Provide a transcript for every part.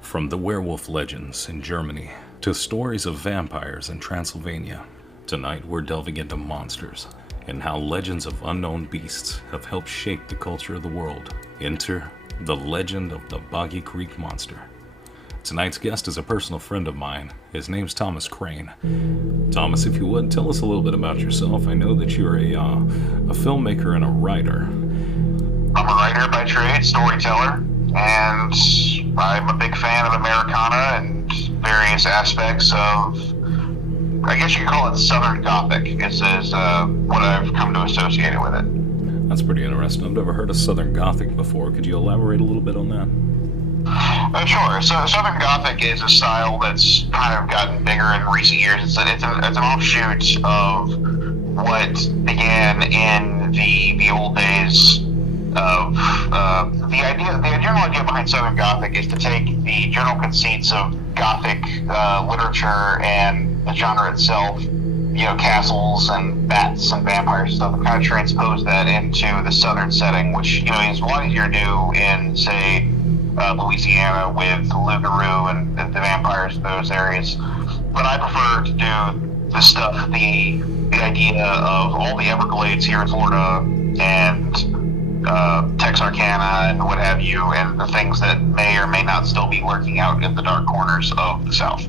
From the werewolf legends in Germany to stories of vampires in Transylvania, tonight we're delving into monsters and how legends of unknown beasts have helped shape the culture of the world. Enter the legend of the Boggy Creek Monster. Tonight's guest is a personal friend of mine. His name's Thomas Crane. Thomas, if you would, tell us a little bit about yourself. I know that you're a filmmaker and a writer. I'm a writer by trade, storyteller, and I'm a big fan of Americana and various aspects of, I guess you could call it Southern Gothic, is what I've come to associate it with it. That's pretty interesting. I've never heard of Southern Gothic before. Could you elaborate a little bit on that? Sure. So Southern Gothic is a style that's kind of gotten bigger in recent years. It's an offshoot of what began in the old days of the general idea behind Southern Gothic is to take the general conceits of Gothic literature and the genre itself, castles and bats and vampires and stuff, and kind of transpose that into the Southern setting, which, is a lot easier to do in, say, Louisiana with Lougarou and the vampires in those areas. But I prefer to do the stuff, the idea of all the Everglades here in Florida and Texarkana and what have you, and the things that may or may not still be lurking out in the dark corners of the South.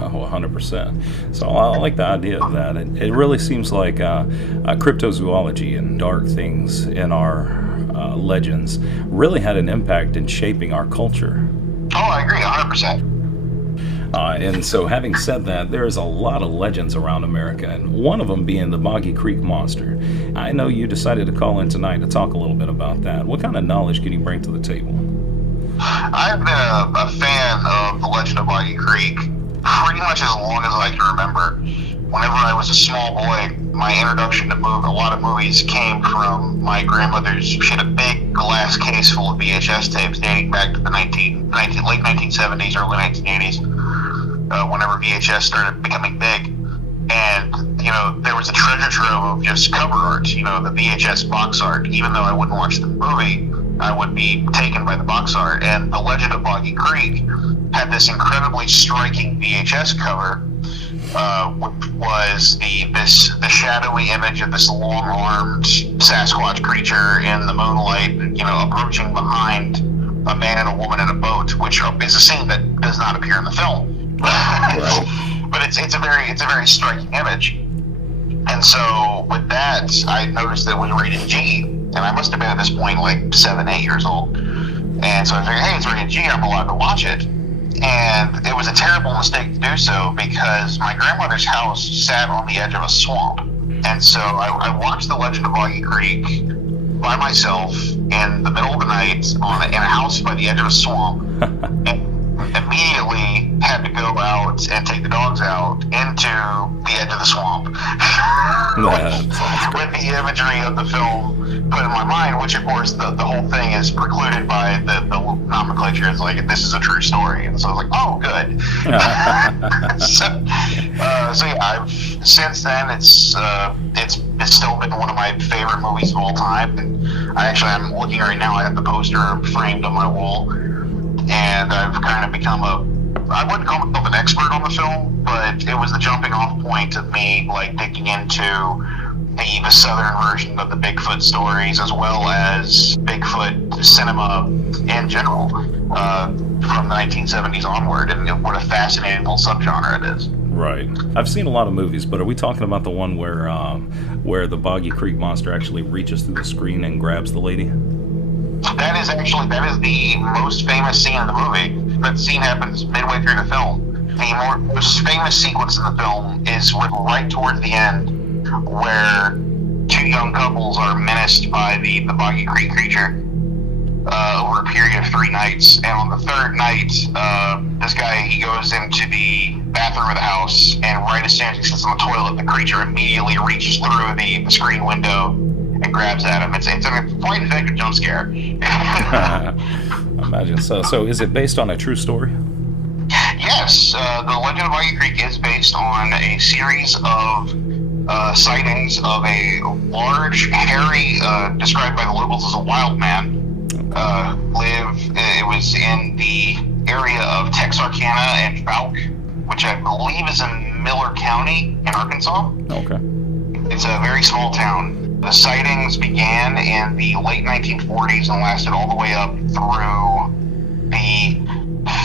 Oh, 100%. So I like the idea of that. It really seems like cryptozoology and dark things in our legends really had an impact in shaping our culture. Oh, I agree, 100%. And so having said that, there's a lot of legends around America, and one of them being the Boggy Creek Monster. I know you decided to call in tonight to talk a little bit about that. What kind of knowledge can you bring to the table? I've been a fan of the legend of Boggy Creek pretty much as long as I can remember. Whenever I was a small boy, my introduction to a lot of movies came from my grandmother's. She had a big glass case full of VHS tapes dating back to the late 1970s, early 1980s. Whenever VHS started becoming big, and there was a treasure trove of just cover art, the VHS box art. Even though I wouldn't watch the movie, I would be taken by the box art. And the Legend of Boggy Creek had this incredibly striking VHS cover, which was the shadowy image of this long-armed Sasquatch creature in the moonlight, approaching behind a man and a woman in a boat, which is a scene that does not appear in the film. Right. But it's a very striking image. And so with that, I noticed that it was rated G, and I must have been at this point like 7, 8 years old. And so I figured, hey, it's rated G, I'm allowed to watch it. And it was a terrible mistake to do so, because my grandmother's house sat on the edge of a swamp. And so I watched The Legend of Boggy Creek by myself in the middle of the night in a house by the edge of a swamp. And immediately had to go out and take the dogs out into the edge of the swamp with the imagery of the film put in my mind, which of course the whole thing is precluded by the nomenclature. It's like, this is a true story, and so I was like, oh, good. So yeah, I've since then it's still been one of my favorite movies of all time, and I'm looking right now. I have the poster framed on my wall. And I've kind of become I wouldn't call myself an expert on the film, but it was the jumping off point of me digging into the southern version of the Bigfoot stories, as well as Bigfoot cinema in general, from the 1970s onward, and what a fascinating little subgenre it is. Right. I've seen a lot of movies, but are we talking about the one where the Boggy Creek Monster actually reaches through the screen and grabs the lady? That is the most famous scene in the movie. That scene happens midway through the film. The most famous sequence in the film is right towards the end, where two young couples are menaced by the Boggy Creek creature over a period of 3 nights. And on the third night, this guy, he goes into the bathroom of the house, and right as soon as he sits on the toilet, the creature immediately reaches through the screen window and grabs at him. It's a quite effective jump scare. Imagine so. So is it based on a true story? Yes, the Legend of Boggy Creek is based on a series of sightings of a large, hairy, described by the locals as a wild man. It was in the area of Texarkana and Fouke, which I believe is in Miller County in Arkansas. Okay. It's a very small town. The sightings began in the late 1940s and lasted all the way up through the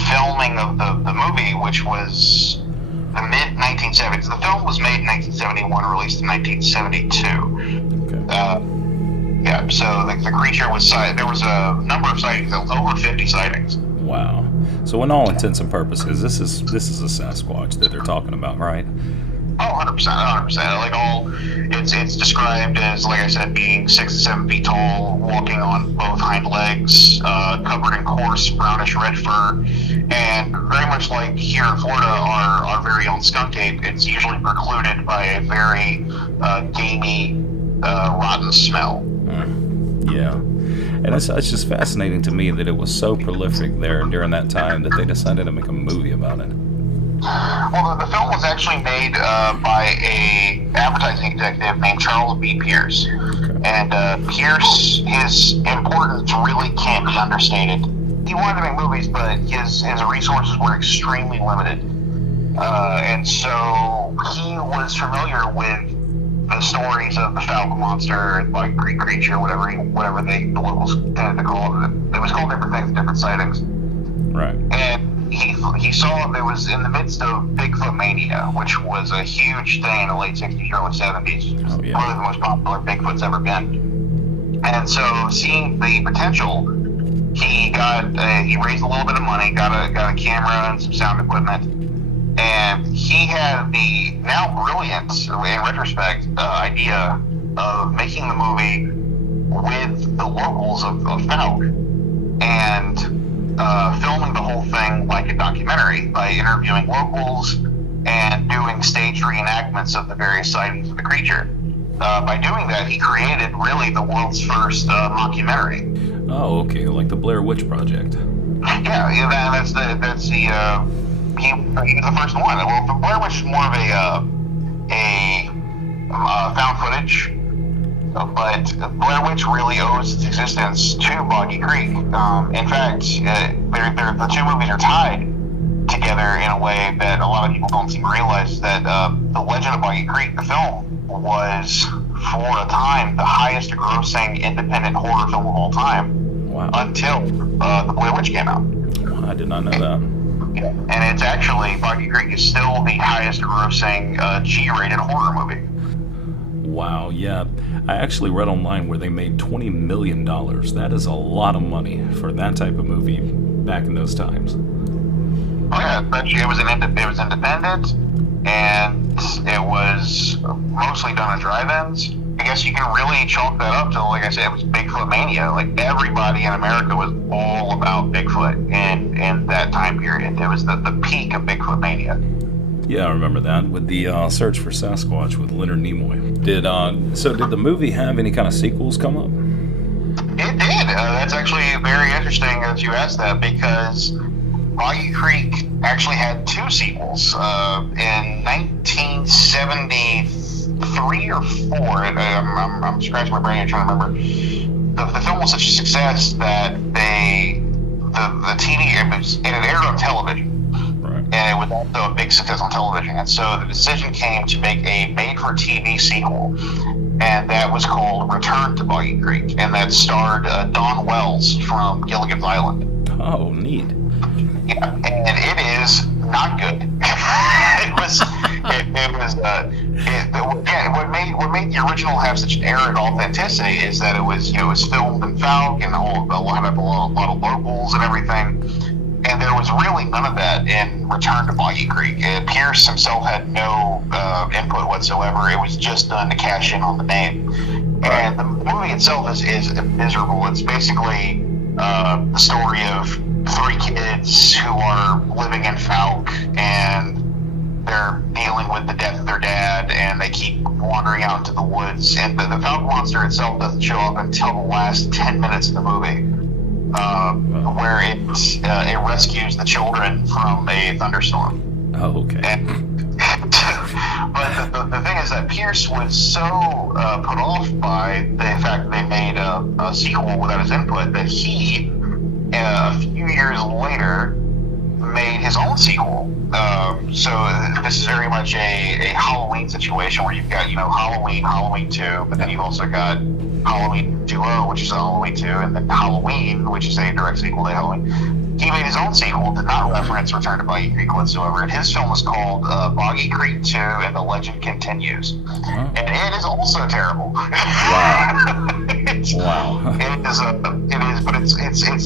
filming of the movie, which was the mid-1970s. The film was made in 1971, released in 1972. Okay. Yeah, so the creature was sighted. There was a number of sightings, over 50 sightings. Wow. So in all intents and purposes, this is a Sasquatch that they're talking about, right? Oh, 100%. Like it's described as, like I said, being 6 to 7 feet tall, walking on both hind legs, covered in coarse brownish red fur, and very much like here in Florida, our very own skunk ape, it's usually precluded by a very gamey, rotten smell. Yeah. And it's just fascinating to me that it was so prolific there during that time that they decided to make a movie about it. Well, the film was actually made by a advertising executive named Charles B. Pierce. Okay. And Pierce, his importance really can't be understated. He wanted to make movies, but his resources were extremely limited. And so he was familiar with the stories of the Fouke monster, Boggy Creek creature, whatever the locals tended to call it. It was called different things, different sightings. Right. And he saw it was in the midst of Bigfoot mania, which was a huge thing in the late 60s, early 70s. Oh, yeah. One of the most popular Bigfoot's ever been. And so, seeing the potential, he raised a little bit of money, got a camera and some sound equipment, and he had the now brilliant, in retrospect, idea of making the movie with the locals of Fouke and filming the whole thing like a documentary by interviewing locals and doing staged reenactments of the various sightings of the creature. By doing that, he created really the world's first mockumentary. Oh, okay, like the Blair Witch Project. Yeah, that's the he was the first one. Well, the Blair Witch is more of a found footage, but Blair Witch really owes its existence to Boggy Creek. In fact, the two movies are tied together in a way that a lot of people don't seem to realize. That the Legend of Boggy Creek, the film, was for a time the highest grossing independent horror film of all time. Wow. Until the Blair Witch came out. I did not know that. Yeah. And it's actually, Boggy Creek is still the highest grossing G-rated horror movie. Wow, yeah. I actually read online where they made $20 million. That is a lot of money for that type of movie back in those times. Oh yeah, it was independent, and it was mostly done at drive-ins. I guess you can really chalk that up to, like I said, it was Bigfoot mania. Like, everybody in America was all about Bigfoot in that time period. It was the peak of Bigfoot mania. Yeah, I remember that, with the Search for Sasquatch with Leonard Nimoy. Did the movie have any kind of sequels come up? It did. That's actually very interesting that you asked that, because Boggy Creek actually had two sequels. In 1973 or 4, I'm scratching my brain trying to remember. The film was such a success that the TV, it had aired on television. Right. And it was also a big success on television. And so the decision came to make a made-for-TV sequel, and that was called Return to Boggy Creek, and that starred Dawn Wells from Gilligan's Island. Oh, neat. Yeah, and it is not good. What made the original have such an air and authenticity is that it was filmed in Fouke and a lot of locals and everything. And there was really none of that in Return to Boggy Creek. Pierce himself had no input whatsoever. It was just done to cash in on the name. And the movie itself is miserable. It's basically the story of 3 kids who are living in Fouke, and they're dealing with the death of their dad, and they keep wandering out into the woods. And the Falcon monster itself doesn't show up until the last 10 minutes of the movie, where it rescues the children from a thunderstorm. Oh, okay. But the thing is that Pierce was so put off by the fact that they made a sequel without his input that he, a few years later, made his own sequel. So this is very much a Halloween situation where you've got, Halloween 2, but then you've also got Halloween 2.0, which is Halloween 2, and then Halloween, which is a direct sequel to Halloween. He made his own sequel, did not reference Return to Boggy Creek whatsoever, and his film was called Boggy Creek 2 and the Legend Continues. And it is also terrible. Wow. Wow. It is, but it's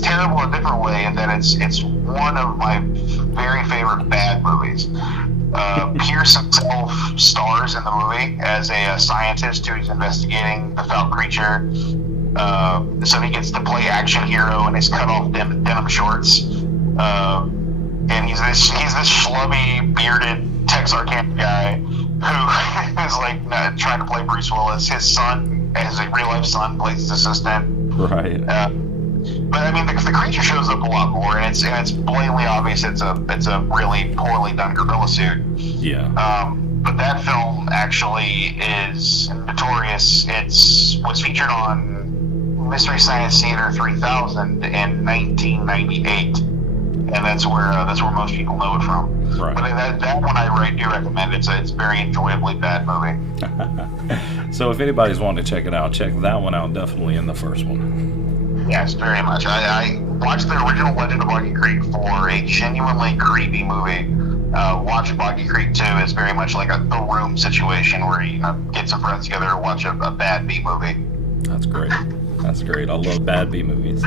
terrible in a different way in that it's one of my very favorite bad movies. Pierce himself stars in the movie as a scientist who's investigating the foul creature. So he gets to play action hero in his cut-off denim shorts. And he's this schlubby, bearded Texarkana guy who is like trying to play Bruce Willis. His son, his real-life son, plays his assistant. Right. But I mean, the creature shows up a lot more, and it's blatantly obvious it's a really poorly done gorilla suit. Yeah. But that film actually is notorious. Was featured on Mystery Science Theater 3000 in 1998, and that's where most people know it from. Right. But that one I do recommend. It's very enjoyably bad movie. So if anybody's wanting to check it out, check that one out definitely in the first one. Yes, very much. I watched the original Legend of Boggy Creek for a genuinely creepy movie. Watch Boggy Creek 2 is very much like The Room situation where you get some friends together to watch a bad B movie. That's great. That's great. I love bad B movies.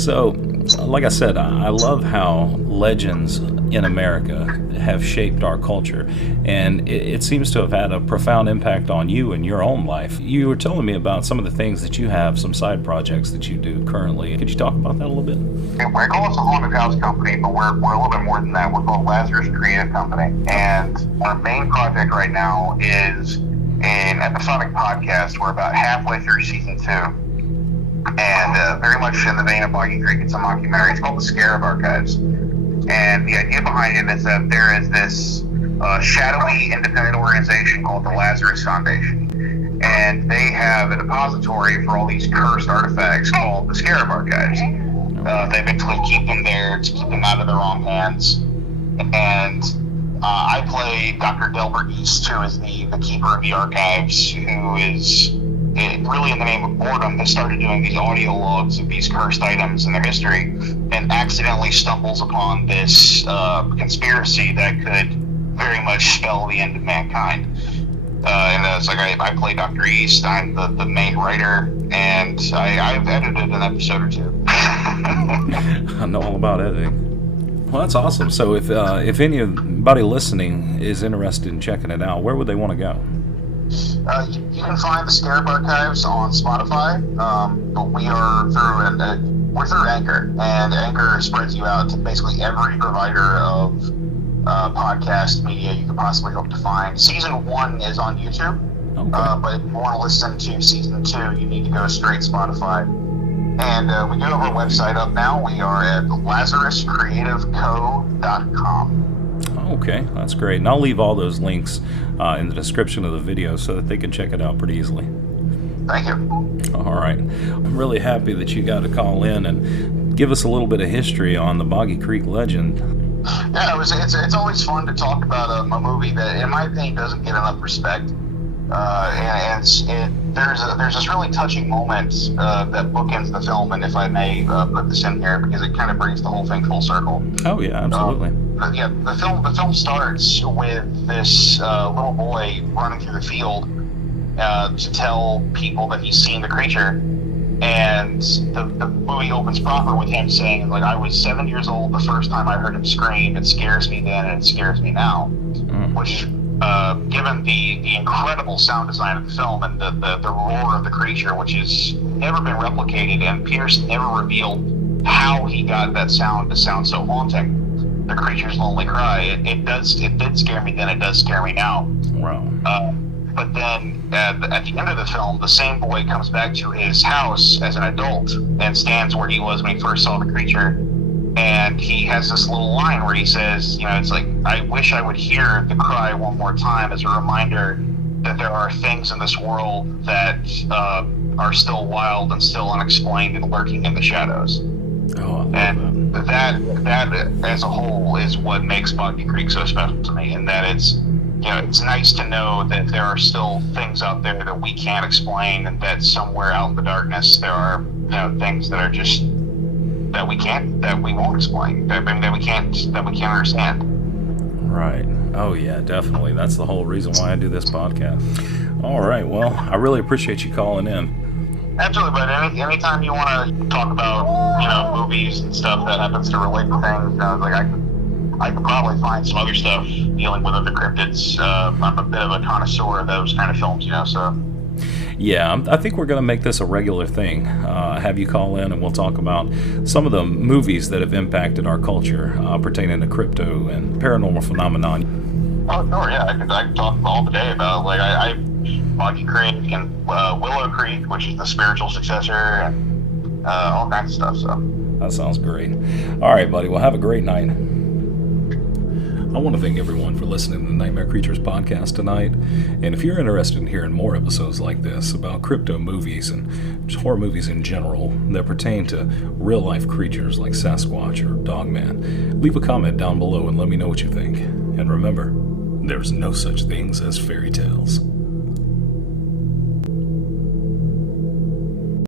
So, like I said, I love how legends in America have shaped our culture, and it seems to have had a profound impact on you in your own life. You were telling me about some of the things that you have, some side projects that you do currently. Could you talk about that a little bit? I call us a haunted house company, but we're a little bit more than that. We're called Lazarus Creative Company, and our main project right now is an episodic podcast. We're about halfway through season 2. And very much in the vein of Boggy Creek, it's a mockumentary. It's called The Scarab Archives. And the idea behind it is that there is this shadowy independent organization called the Lazarus Foundation. And they have a depository for all these cursed artifacts called the Scarab Archives. They basically keep them there to keep them out of the wrong hands. And I play Dr. Delbert East, who is the keeper of the archives, who is... really in the name of boredom, has started doing these audio logs of these cursed items and their history, and accidentally stumbles upon this conspiracy that could very much spell the end of mankind. And it's like I play Dr. East, I'm the main writer, and I've edited an episode or two. I know all about editing. Well, that's awesome. So if anybody listening is interested in checking it out, where would they want to go? You can find the Scarab Archives on Spotify, but we're through Anchor, and Anchor spreads you out to basically every provider of podcast media you could possibly hope to find. Season 1 is on YouTube, but if you want to listen to Season 2, you need to go straight Spotify. And we do have our website up now. We are at LazarusCreativeCo.com. Okay, that's great. And I'll leave all those links in the description of the video so that they can check it out pretty easily. Thank you. All right. I'm really happy that you got to call in and give us a little bit of history on the Boggy Creek legend. Yeah, it's always fun to talk about a movie that, in my opinion, doesn't get enough respect. There's this really touching moment that bookends the film, and if I may put this in here because it kind of brings the whole thing full circle. Oh yeah, absolutely. The film starts with this little boy running through the field to tell people that he's seen the creature, and the movie opens proper with him saying, like, I was 7 years old the first time I heard him scream. It scares me then, and it scares me now, which. Given the incredible sound design of the film and the roar of the creature, which has never been replicated, and Pierce never revealed how he got that sound to sound so haunting. the creature's lonely cry. It did scare me then. It does scare me now. Wow. But then at the end of the film, the same boy comes back to his house as an adult and stands where he was when he first saw the creature. And he has this little line where he says, it's like, I wish I would hear the cry one more time as a reminder that there are things in this world that are still wild and still unexplained and lurking in the shadows. Oh, I love that as a whole is what makes Boggy Creek so special to me, in that it's nice to know that there are still things out there that we can't explain, and that somewhere out in the darkness there are things that are just that we won't explain, that we can't understand. Right. Oh yeah, definitely. That's the whole reason why I do this podcast. All right. Well, I really appreciate you calling in. Absolutely, but anytime you want to talk about movies and stuff that happens to relate to things, like I could probably find some other stuff dealing with other cryptids. I'm a bit of a connoisseur of those kind of films, so. Yeah, I think we're going to make this a regular thing. Have you call in and we'll talk about some of the movies that have impacted our culture pertaining to crypto and paranormal phenomenon. Oh, sure, yeah. I could talk all the day about, Boggy Creek and Willow Creek, which is the spiritual successor, and all kinds of stuff, so. That sounds great. All right, buddy. Well, have a great night. I want to thank everyone for listening to the Nightmare Creatures podcast tonight. And if you're interested in hearing more episodes like this about crypto movies and just horror movies in general that pertain to real-life creatures like Sasquatch or Dogman, leave a comment down below and let me know what you think. And remember, there's no such things as fairy tales.